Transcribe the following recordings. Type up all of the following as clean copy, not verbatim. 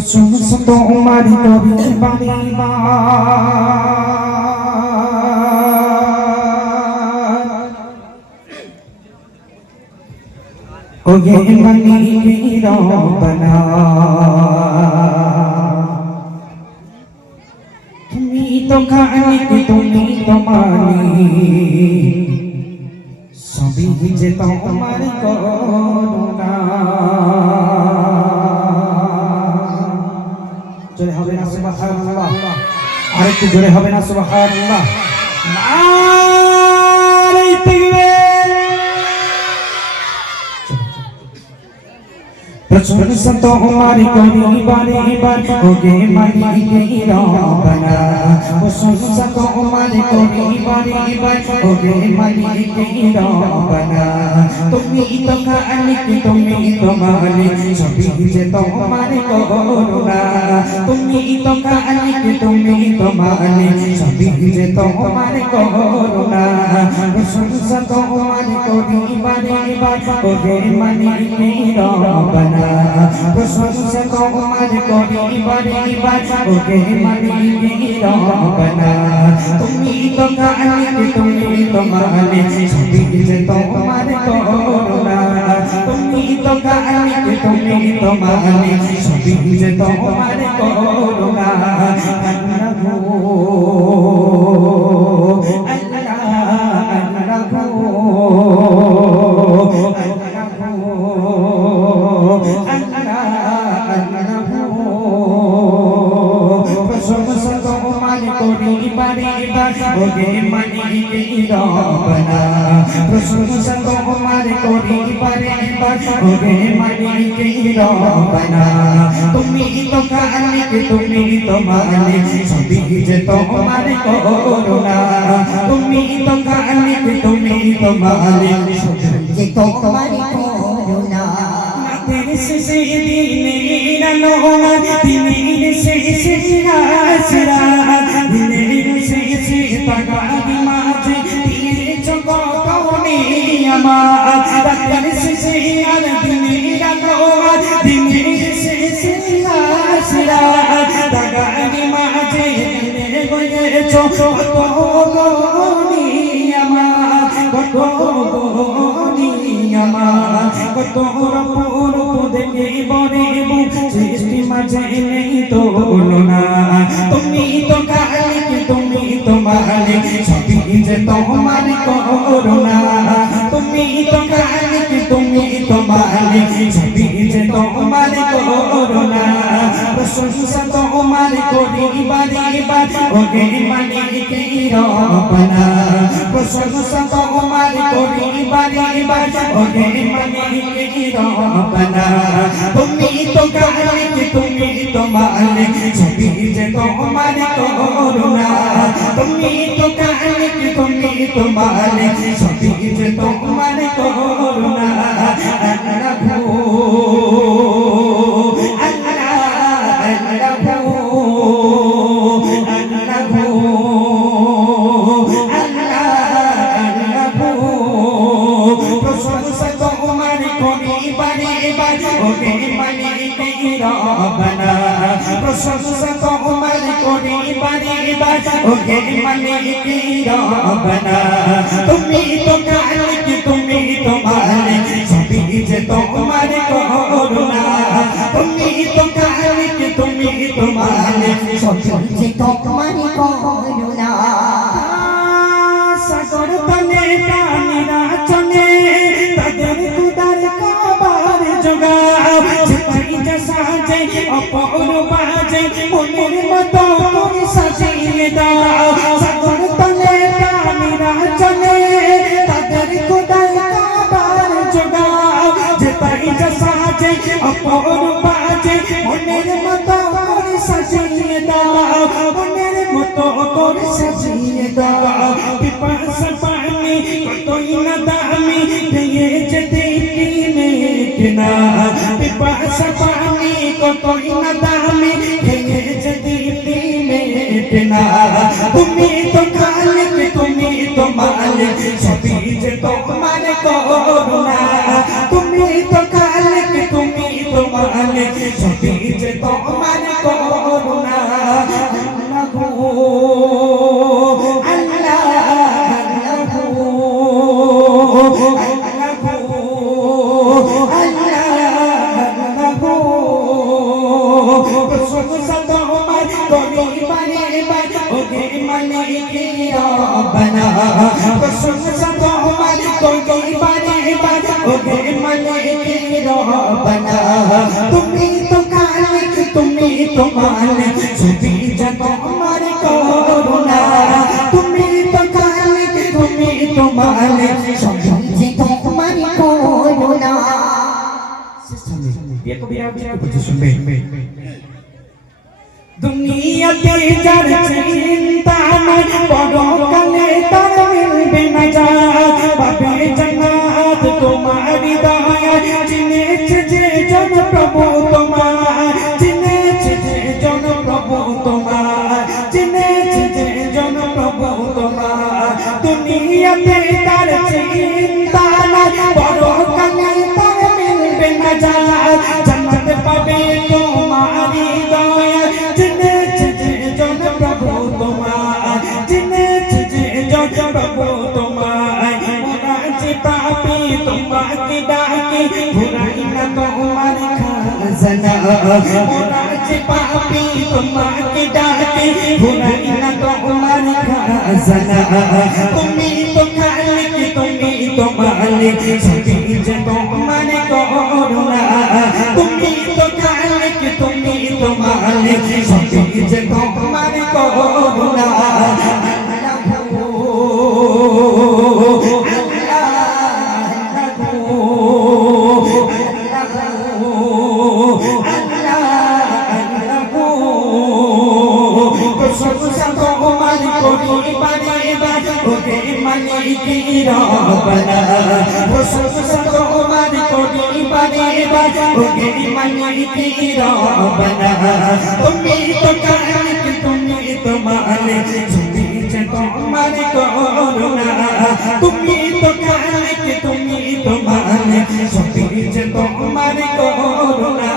প্রশংসা তোমারই করি বারে ওগে মনি রব্বানা তুমি তো খালিক তুমি তো মালিক সবই যে তোমার করুণা জোরে হবে না সুবহানাল্লাহ আরেকটু জোরে হবে না সুবহানাল্লাহ নারে তাকবীর প্রশংসা তোমার করি বারে বারে ওগে মালিক রব্বানা প্রশংসা তোমার করি বারে বারে ওগে মালিক রব্বানা তুমি তো খালিক তুমি তো মালিক সবই যে তোমার করুণা তুমি তো খালিক তুমি তো মালিক সবই যে তোমার করুণা প্রশংসা তোমার করি বারে বারে ওগে মালিক রব্বানা প্রশংসা তোমার করি বারে বারে ওগে মালিক রব্বানা তুমি তো খালিক তুমি তো মালিক সবই যে তোমার করুণা তুমি তো খালিক তুমি তো মালিক সবই যে তোমার করুণা ওগে মালিক রব্বানা প্রশংসা তোমার করি বারে বারে ওগে মালিক রব্বানা তুমি তো খালিক তুমি তো মালিক সবই যে তোমার করুণা তুমি তো খালিক তুমি তো মালিক সবই যে তোমার করুণা তেরে শেষে দিনের আলো দিনের শেষে আসরা দিনের শেষে তাগারি মাঝে দিয়েছ কতনি আমার তেরে শেষে আর দিনের আলো দিনের শেষে আসরা তাগারি মাঝে দিনে হয়েছ কতনি আমার কতনি আমার কত দেখে বরে সৃষ্টি মাঝে নেই তো তুলনা তুমি তো খালিক তুমি তো মালিক সবই যে তোমার করুণা তুমি তো খালিক তুমি তো মালিক সবই যে তোমার করুণা প্রশংসা তোমার করি বারে বারে ওগে মালিক রব্বানা প্রশংসা তোমার করি বারে বারে ওগে মালিক রব্বানা তুমি তো খালিক তুমি তো মালিক সবই যে তোমার করুণা তুমি তো খালিক তুমি তো মালিক সবই যে তোমার করুণা রব্বানা প্রশংসা তোমার করি বারে বারে ওগে মালিক রব্বানা তুমি তো খালিক তুমি তো মালিক সবই যে তোমার করুণা তুমি তো খালিক তুমি তো মালিক সবই যে তোমার করুণা সাগর তলে প্রাণীরা চলে তাদের খুদার খাবার জোগাও সাজে অপূর্ব বাজে মনের মতো করে সাজিয়ে দাও সাগর তলে প্রাণীরা চলে তাদের খোদার খাবার জোগাও যে তাই যা সাজে অপূর্ব বাজে মনের মতো করে সাজিয়ে দাও মনের মতো করে সাজিয়ে দাও পিপাসা পানি কতই না দামি দিয়ে যেতে না পিপাসা পানি কতই না দামি দিয়ে যেতে না তুমি তো খালিক তুমি তো মালিক সবই যে তোমার করুণা তুমি তো খালিক তুমি তো মালিক সবই যে তোমার कोई बने बने ओगे मने की रबना प्रशंसा तुम्हारी कोई बने बने ओगे मने की रबना तुम्ही तो खालिक तुम्ही तो मालिक सभी जगह हमारे करुणा तुम्ही तो खालिक तुम्ही तो मालिक सभी जगह हमारी करुणा ये को भी आप जी सुनबे दुनिया के जर चिंता में बड़ो कले तर मिलबे न जा बाबे जन्नत तुम्हारी दया जिने जे जन प्रभु तुम्हार जिने जे जन प्रभु तुम्हार जिने जे जन प्रभु तुम्हार दुनिया के जर चिंता में बड़ो कले तर मिलबे न जा जन्नत पाबे तुम्हारी दया जिने जे जन प्रभु तुम्हार जिने जे जन प्रभु तुम्हार मोरा जी पापी तुम्हारी डाके बुराई न तुम्हारी खजाना मोरा जी पापी तुम्हारी डाके बुराई न तुम्हारी खजाना तुम्ही तो खालिक तुम्ही तो मालिक सभी जगह तुम्हारी करुणा तुम्ही तो खालिक तुम्ही तो मालिक सभी जगह तुम्हारी करुणा तुम्ही तो खालिक तुम्ही तो मालिक सभी जगह हमारी करुणा तुम्ही तो खालिक तुम्ही तो मालिक सभी जगह हमारी करुणा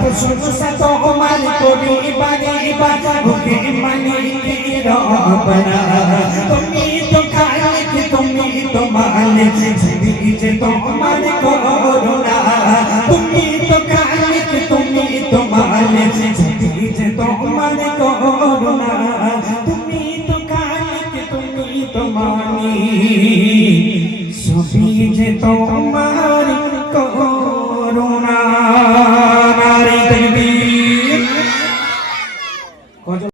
प्रशंसा तुम्हारी कोई बने बने ओगे मने की रबना तुम्ही तो खालिक तुम्ही तो मालिक सभी जगह हमारी करुणा तुम्ही तो खालिक तुम्ही तो मालिक सभी जगह हमारी करुणा तुम्ही तो खालिक तुम्ही तो मालिक सभी जगह हमारी